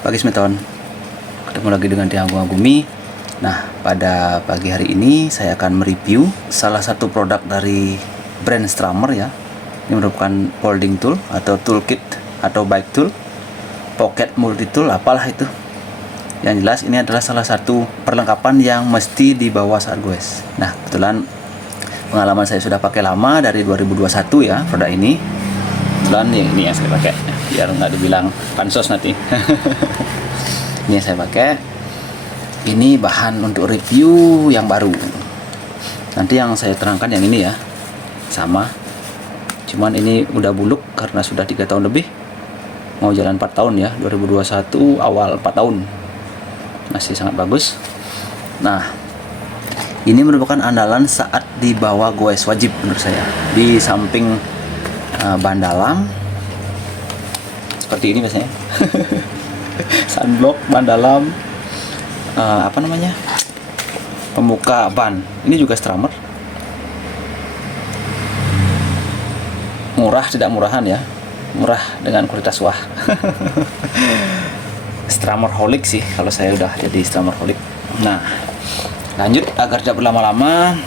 Pagi Smeton, ketemu lagi dengan Tiago Agumi. Nah, pada pagi hari ini saya akan mereview salah satu produk dari brand Strammer ya. Ini merupakan folding tool atau toolkit atau bike tool, pocket multi tool, apalah itu. Yang jelas ini adalah salah satu perlengkapan yang mesti dibawa saat goes. Nah, kebetulan pengalaman saya sudah pakai lama dari 2021 ya produk ini. Kebetulan ini yang saya pakai biar nggak dibilang pansos nanti. Ini yang saya pakai. Ini bahan untuk review yang baru. Nanti yang saya terangkan yang ini ya, sama. Cuman ini udah buluk karena sudah 3 tahun lebih. Mau jalan 4 tahun ya, 2021 awal 4 tahun. Masih sangat bagus. Nah, ini merupakan andalan saat dibawa goes wajib menurut saya. Di samping ban dalam seperti ini biasanya. Sunblock, ban dalam, pemuka ban. Ini juga Strammer. Murah tidak murahan ya, murah dengan kualitas wah. Strammer holic sih kalau saya udah jadi Strammer holic. Nah, lanjut agar tidak berlama-lama.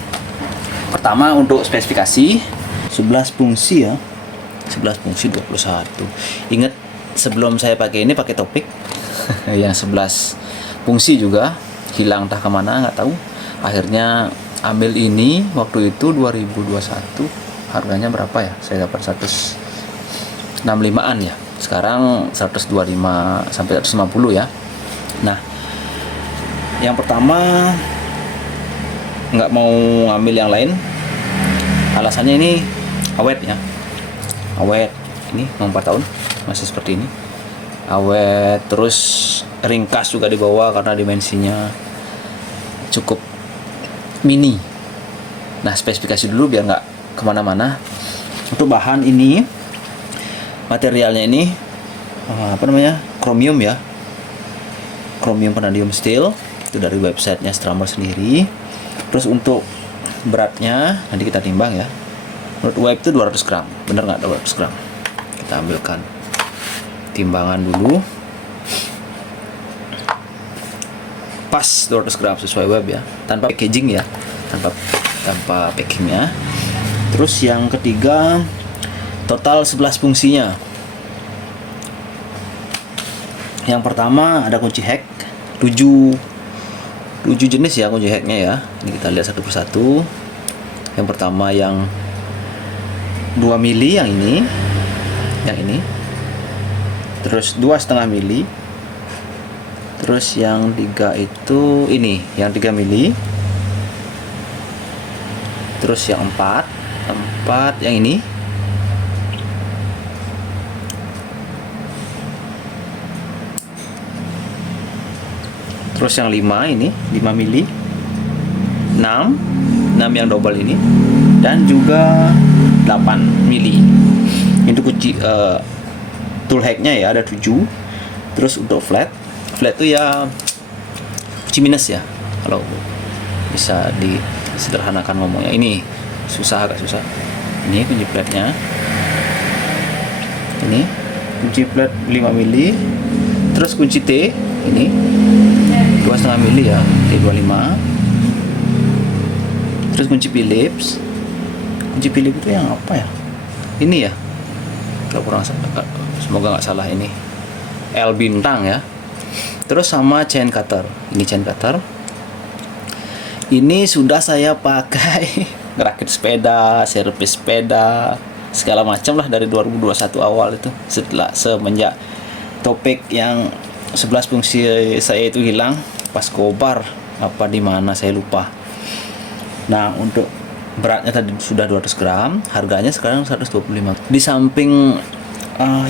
Pertama untuk spesifikasi 11 fungsi ya. 11 fungsi 21. Ingat sebelum saya pakai ini pakai topik yang 11 fungsi juga hilang entah kemana nggak tahu. Akhirnya ambil ini waktu itu 2021. Harganya berapa ya? Saya dapat 165-an ya. Sekarang 125 sampai 150 ya. Nah, yang pertama nggak mau ngambil yang lain. Alasannya ini awet ya. Awet, ini mau 4 tahun masih seperti ini. Awet, terus ringkas juga dibawa karena dimensinya cukup mini. Nah, spesifikasi dulu biar nggak kemana-mana. Untuk bahan ini, materialnya ini chromium ya, chromium vanadium steel, itu dari websitenya Strammer sendiri. Terus untuk beratnya nanti kita timbang ya. Menurut web itu 200 gram, bener nggak 200 gram? Kita ambilkan timbangan dulu. Pas 200 gram sesuai web ya, tanpa packaging ya, tanpa packingnya. Terus yang ketiga, total 11 fungsinya. Yang pertama ada kunci hack, 7 jenis ya kunci hacknya ya. Ini kita lihat satu persatu. Yang pertama yang 2 mili, yang ini, terus 2,5 mili, terus yang 3 itu ini, yang 3 mili, terus yang 4 yang ini, terus yang 5 ini 5 mili, 6 yang double ini, dan juga 8 mili. Itu kunci tool hacknya ya, ada 7. Terus untuk flat itu ya kunci minus ya, kalau bisa disederhanakan ngomongnya. Ini agak susah. Ini kunci flatnya. Ini kunci flat 5 mili. Terus kunci T ini 2,5 mili ya, T25. Terus kunci Phillips. Kunci Phillips itu yang apa ya? Ini ya, semoga nggak salah, ini L bintang ya. Terus sama chain cutter. Ini chain cutter. Ini sudah saya pakai ngerakit sepeda, servis sepeda, segala macam lah dari 2021 awal itu. Semenjak topik yang 11 fungsi saya itu hilang pas kobar apa di mana saya lupa. Nah, untuk beratnya tadi sudah 200 gram, harganya sekarang 125. Di samping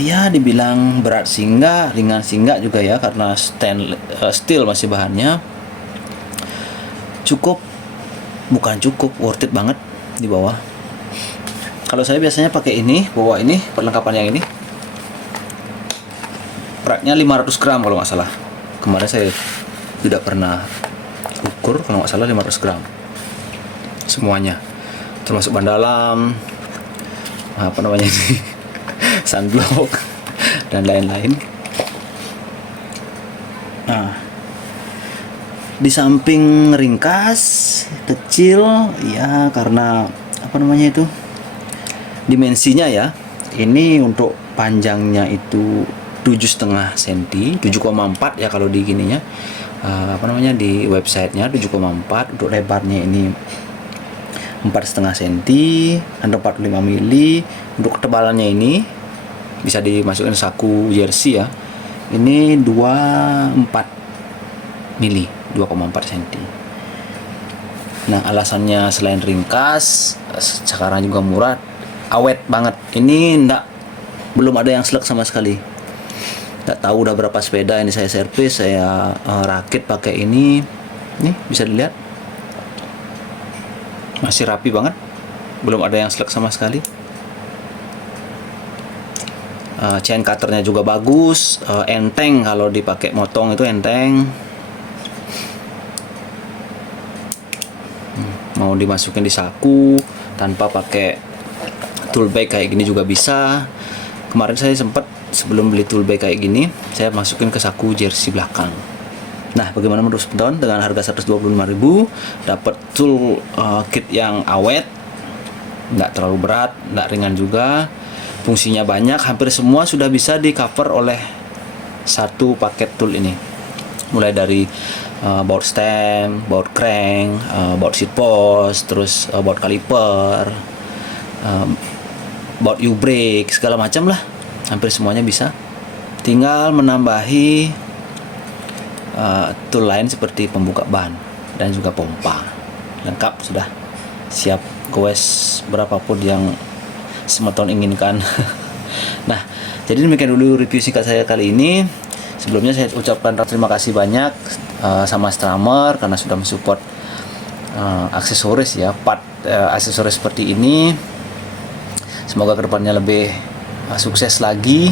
ya dibilang berat sih enggak, ringan sih enggak juga ya, karena steel masih bahannya. Bukan cukup, worth it banget di bawah. Kalau saya biasanya pakai ini, bawa ini, perlengkapan yang ini. Beratnya 500 gram kalau nggak salah. Kemarin saya tidak pernah ukur, kalau nggak salah 500 gram. Semuanya. Termasuk ban dalam, sunblock dan lain-lain. Nah, di samping ringkas, kecil, ya karena apa namanya itu dimensinya ya. Ini untuk panjangnya itu 7,5 cm, 7,4 ya kalau di gininya. Apa namanya di websitenya 7,4. Untuk lebarnya ini 4,5 cm, 45 mili. Untuk ketebalannya ini bisa dimasukin saku jersey ya. Ini 24 mili, 2,4 cm. Nah, alasannya selain ringkas, sekarang juga murah, awet banget. Ini belum ada yang selek sama sekali. Nggak tahu udah berapa sepeda ini saya servis, saya rakit pakai ini. Nih bisa dilihat, masih rapi banget, belum ada yang selek sama sekali. Chain cutternya juga bagus, enteng kalau dipakai motong itu enteng. Mau dimasukin di saku tanpa pakai tool bag kayak gini juga bisa. Kemarin saya sempat sebelum beli tool bag kayak gini, saya masukin ke saku jersey belakang. Nah, bagaimana menurut teman-teman dengan harga 125.000 dapat tool kit yang awet, nggak terlalu berat, nggak ringan juga. Fungsinya banyak, hampir semua sudah bisa di cover oleh satu paket tool ini. Mulai dari baut stem, baut crank, baut seat post, terus baut kaliper, baut U-brake, segala macam lah. Hampir semuanya bisa. Tinggal menambahi tool lain seperti pembuka ban dan juga pompa. Lengkap sudah. Siap goes berapapun yang semeton inginkan. Nah, jadi demikian dulu review singkat saya kali ini. Sebelumnya saya ucapkan terima kasih banyak sama Strammer karena sudah mensupport aksesoris ya, part aksesoris seperti ini. Semoga kedepannya lebih sukses lagi.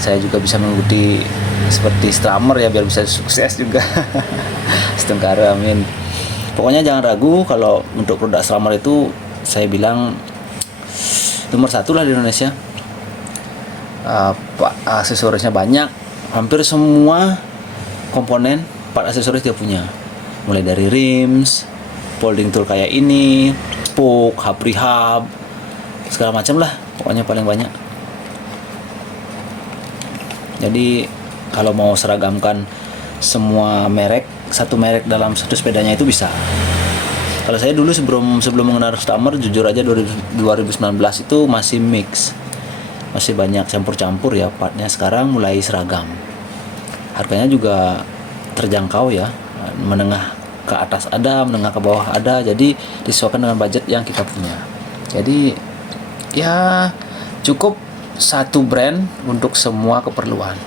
Saya juga bisa mengikuti seperti Strammer ya, biar bisa sukses juga. Setengkara, amin. Pokoknya jangan ragu kalau untuk produk Strammer itu saya bilang nomor 1 lah di Indonesia. Aksesorisnya banyak, hampir semua komponen part aksesoris dia punya. Mulai dari rims, folding tool kayak ini, spoke, hub rehab, segala macam lah. Pokoknya paling banyak. Jadi kalau mau seragamkan semua merek, satu merek dalam satu sepedanya itu bisa. Kalau saya dulu sebelum mengenal Strammer, jujur aja 2019 itu masih mix, masih banyak campur-campur ya partnya. Sekarang mulai seragam, harganya juga terjangkau ya, menengah ke atas ada, menengah ke bawah ada, jadi disesuaikan dengan budget yang kita punya. Jadi ya cukup satu brand untuk semua keperluan.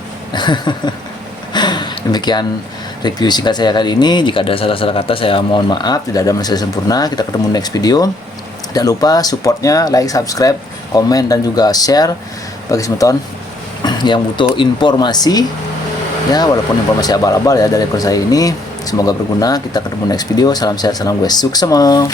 Demikian review singkat saya kali ini. Jika ada salah-salah kata saya mohon maaf, tidak ada manusia sempurna. Kita ketemu next video. Jangan lupa supportnya, like, subscribe, komen, dan juga share bagi teman-teman yang butuh informasi ya, walaupun informasi abal-abal ya dari akun saya ini. Semoga berguna. Kita ketemu next video. Salam sehat, salam gue sukses semua.